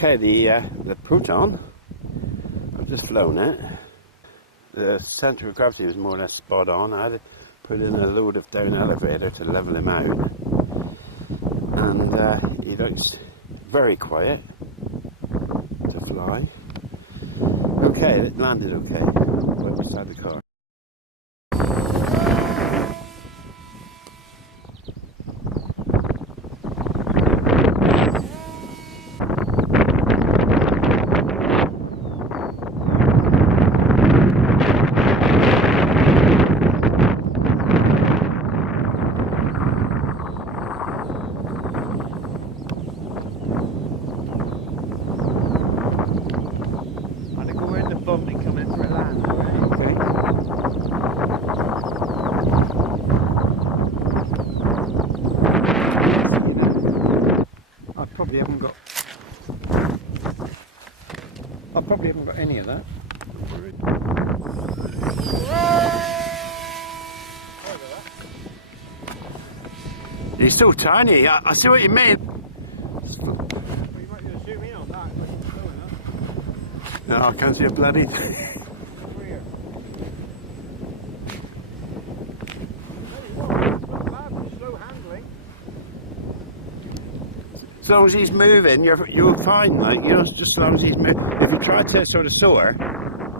Okay, the Proton, I've just flown it. The centre of gravity was more or less spot on. I had to put in a load of down elevator to level him out. And he looks very quiet to fly. Okay, it landed okay, right beside the car. Bumping coming for a land, Okay. I probably haven't got any of that. He's so tiny, I see what you mean. Well, you might be able to zoom in on that, like it's slow enough. No, I can't see a bloody thing. Over here. Slow handling. As long as he's moving, you're fine. Like, you know, just as long as he's moving. If you try to sort of soar,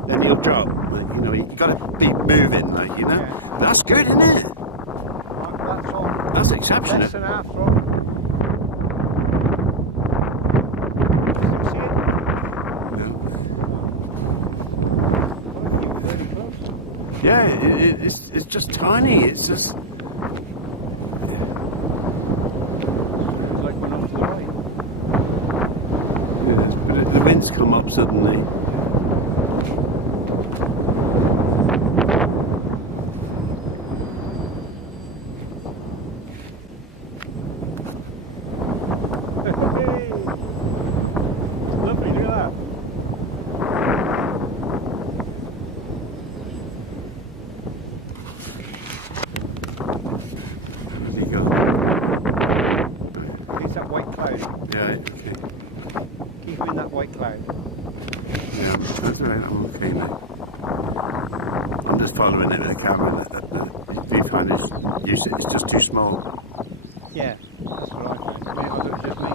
then you'll drop. Like, you know, you've got to be moving, like, you know. Yeah. That's good, isn't it? That's all. That's exceptional. Less than half throttle. Yeah, it's just tiny. It's just. Like one off to the right. Yeah, but the wind's come up suddenly. Hey! Lovely, look at that. There you go. It's that white cloud. Yeah, okay. Keep him in that white cloud. Yeah, that's right. I'm okay now. I'm just following it with the camera. The viewfinder it's just too small. Yeah, that's what I found. Maybe it was just me.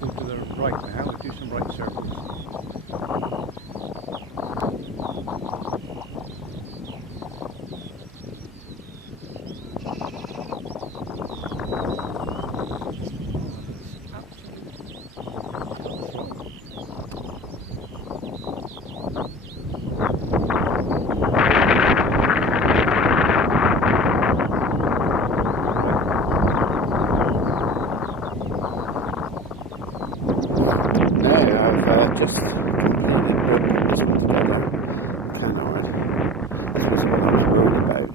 Go to the right now, we'll do some right circles. Just completely broken this one together. Kind of hard. This was what I was worried about.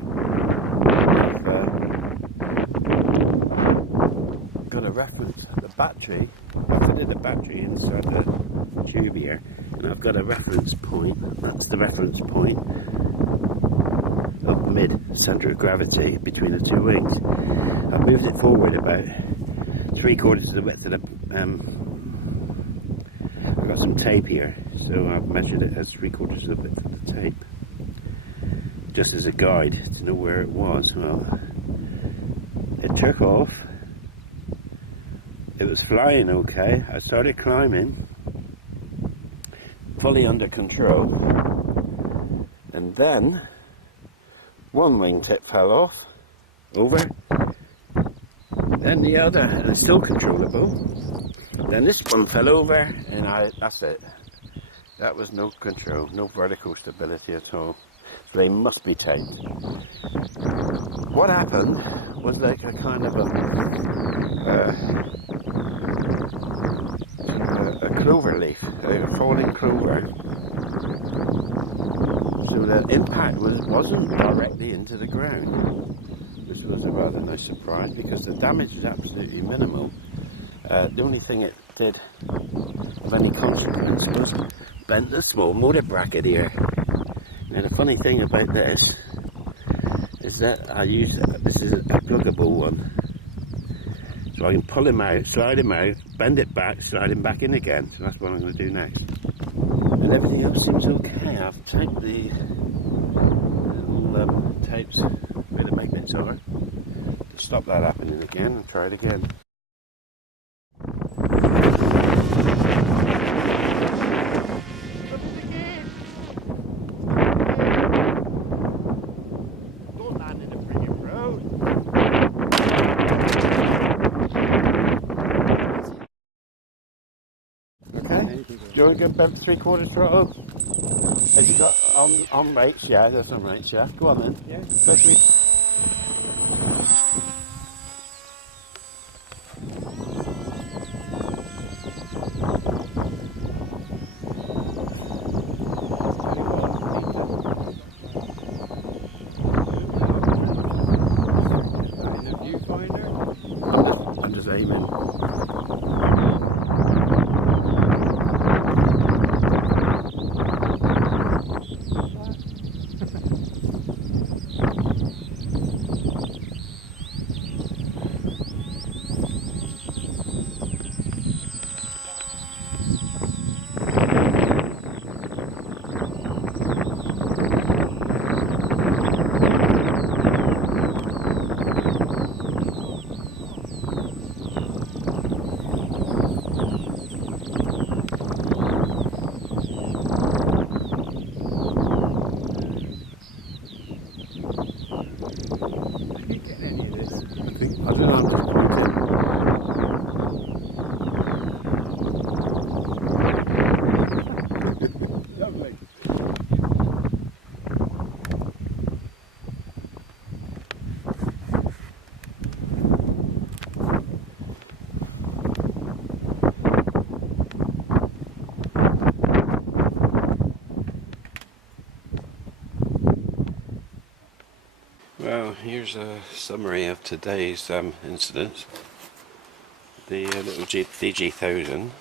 I've got a reference. The battery. I fitted the battery inside the tube here, and I've got a reference point. That's the reference point of mid-centre of gravity between the two wings. I've moved it forward about 3/4 of the width of the. I've got some tape here, so I've measured it as 3/4 of the width of the tape, just as a guide to know where it was. Well, it took off. It was flying okay. I started climbing, fully under control, and then one wingtip fell off, over, then the other, and it's still controllable. Then this one fell over, and that's it. That was no control, no vertical stability at all. So they must be taped. What happened was like a kind of a clover leaf, a falling clover. So the impact wasn't directly into the ground. This was a rather nice surprise because the damage was absolutely minimal. The only thing it did of any consequence was bent the small motor bracket here. Now the funny thing about this is that this is a pluggable one. So I can pull him out, slide him out, bend it back, slide him back in again. So that's what I'm going to do next. And everything else seems okay. I've taped the little tapes where the magnets are to stop that happening again and try it again. Don't land in the friggin' road. Okay. Do you want to go about 3/4 throttle? Have you got on rates? Yeah, there's on rates, yeah. Go on then. Yeah. Especially. In the viewfinder. I'm just aiming. I don't know, I'm just pointing. Lovely. Well, here's a summary of today's incidents. The little DG1000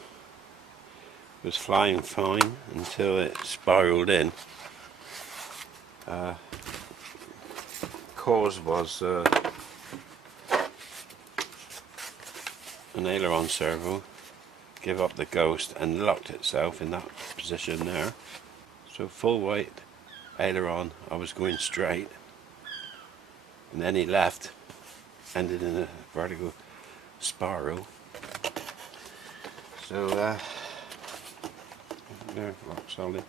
was flying fine until it spiraled in. Cause was an aileron servo give up the ghost and locked itself in that position there. So full weight aileron, I was going straight, and then he left, ended in a vertical spiral. So they're rock solid.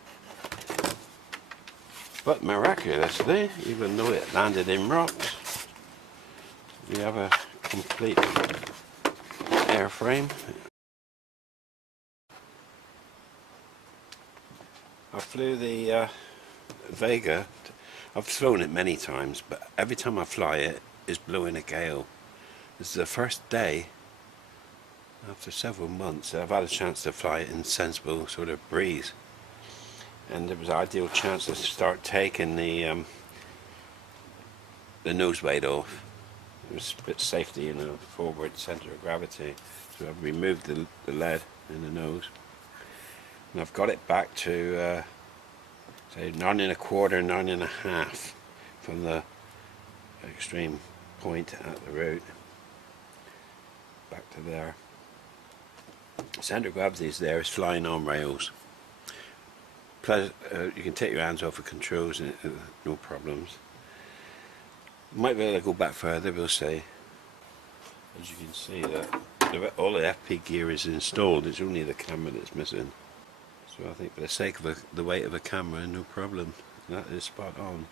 But miraculously, even though it landed in rocks, we have a complete airframe. I flew the Vega. I've flown it many times, but every time I fly it, it's blowing a gale. This is the first day, after several months, I've had a chance to fly it in sensible sort of breeze. And it was an ideal chance to start taking the nose weight off. It was a bit safety in a forward centre of gravity. So I've removed the lead in the nose. And I've got it back to say 9.25, 9.5 from the extreme point at the root. Back to there. Centre of gravity is there, it's flying on rails. Plus, you can take your hands off the controls and no problems. Might be able to go back further, we'll see. As you can see, that all the FP gear is installed, it's only the camera that's missing. So I think for the sake of the weight of a camera, no problem. That is spot on.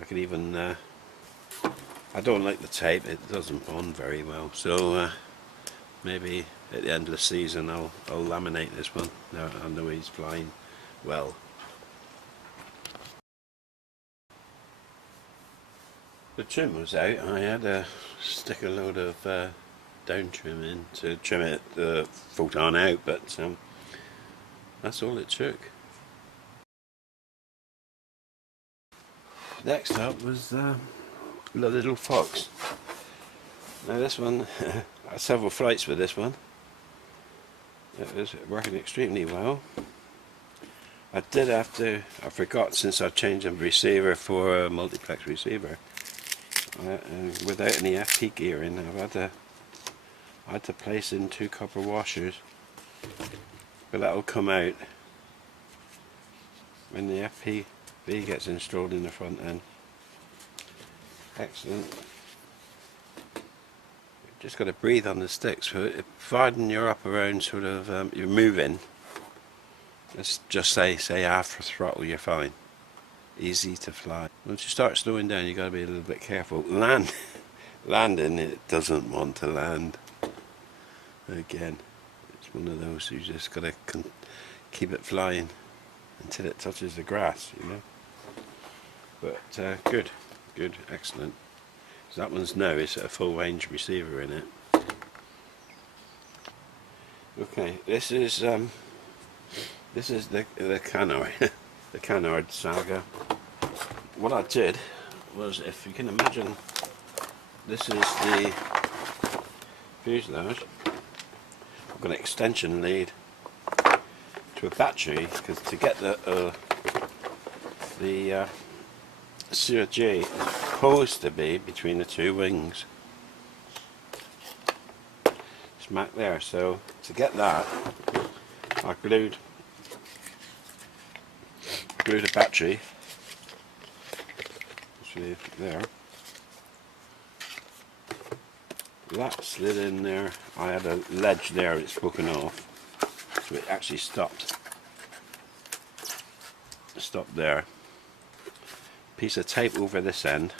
I could even, I don't like the tape, it doesn't bond very well. So maybe at the end of the season I'll laminate this one. Now I know he's flying well. The trim was out. I had to stick a load of down trim in to trim it the photon out, but that's all it took. Next up was the little fox. Now this one, I had several flights with this one. It was working extremely well. I did have to, I forgot since I changed the receiver for a multiplex receiver. Without any FP gearing, I've had to I had to place in 2 copper washers, but that'll come out when the FPV gets installed in the front end. Excellent. Just got to breathe on the sticks. Providing you're up around sort of, you're moving, let's just say half throttle, you're fine. Easy to fly. Once you start slowing down, you got to be a little bit careful. Landing, it doesn't want to land. Again, it's one of those you just got to keep it flying until it touches the grass, you know. But good, excellent. So that one's now, it's a full range receiver in it. Okay, this is the canard, the canard saga. What I did was, if you can imagine, this is the fuselage. I've got an extension lead to a battery, because to get the CRG is supposed to be between the 2 wings. Smack there. So to get that, I glued a battery there. That slid in there. I had a ledge there, it's broken off, so it actually stopped there. Piece of tape over this end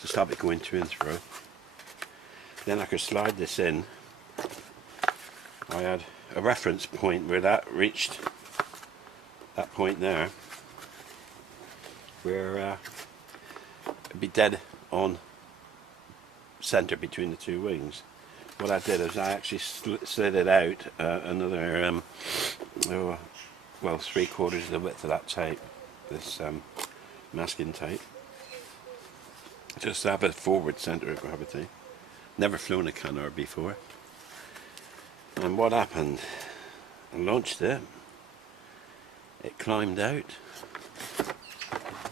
to stop it going to and through. Then I could slide this in. I had a reference point where that reached that point there, where it'd be dead on center between the 2 wings. What I did is I actually slid it out another well, 3/4 of the width of that tape, this masking tape, just to have a forward center of gravity. Never flown a canard before. And what happened? I launched it, it climbed out,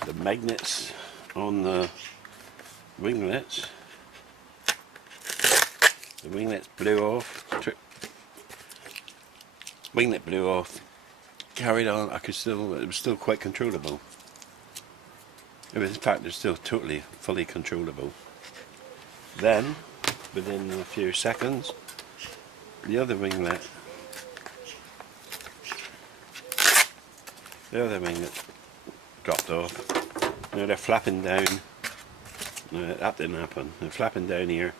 the magnets on the winglets, the winglets blew off, winglet blew off, carried on. It was still quite controllable. It was, in fact, it was still totally, fully controllable. Then, within a few seconds, the other winglet dropped off. Now they're flapping down. No, that didn't happen. They're flapping down here.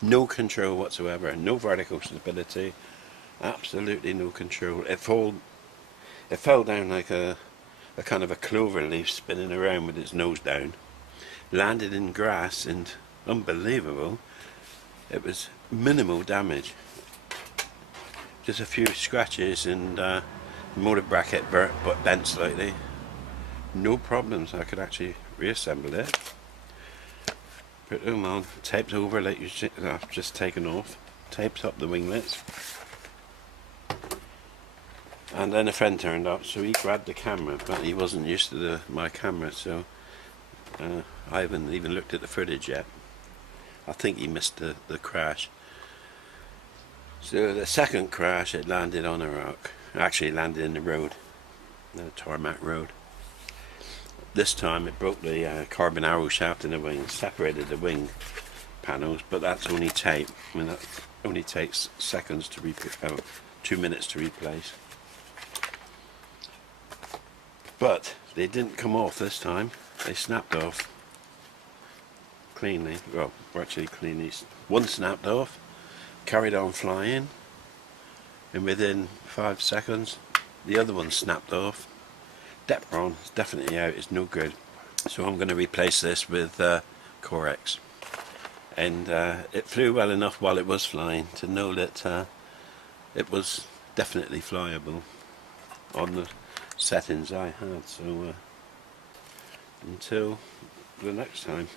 No control whatsoever. No vertical stability. Absolutely no control. It fell down like a kind of a clover leaf spinning around with its nose down. Landed in grass, and unbelievable. It was minimal damage. Just a few scratches, and the motor bracket bent slightly. No problems. I could actually reassemble it. Put them on. Taped over like I've just taken off. Taped up the winglets. And then a friend turned up, so he grabbed the camera, but he wasn't used to my camera, so I haven't even looked at the footage yet. I think he missed the crash. So the second crash, it landed on a rock. Actually, it landed in the road, the tarmac road. This time it broke the carbon arrow shaft in the wing, separated the wing panels, but that's only tape. I mean, that only takes seconds to 2 minutes to replace. But they didn't come off this time. They snapped off cleanly. Well, virtually cleanly. One snapped off, carried on flying, and within 5 seconds the other one snapped off. Depron is definitely out, it's no good. So I'm going to replace this with Corex. And it flew well enough while it was flying to know that it was definitely flyable on the settings I had. So until the next time.